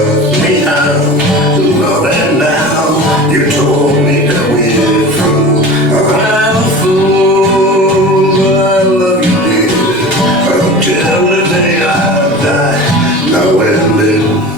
ask me how to love and now you told me that we're through. I'm a fool, but I love you dear, until the day I die, nowhere to live.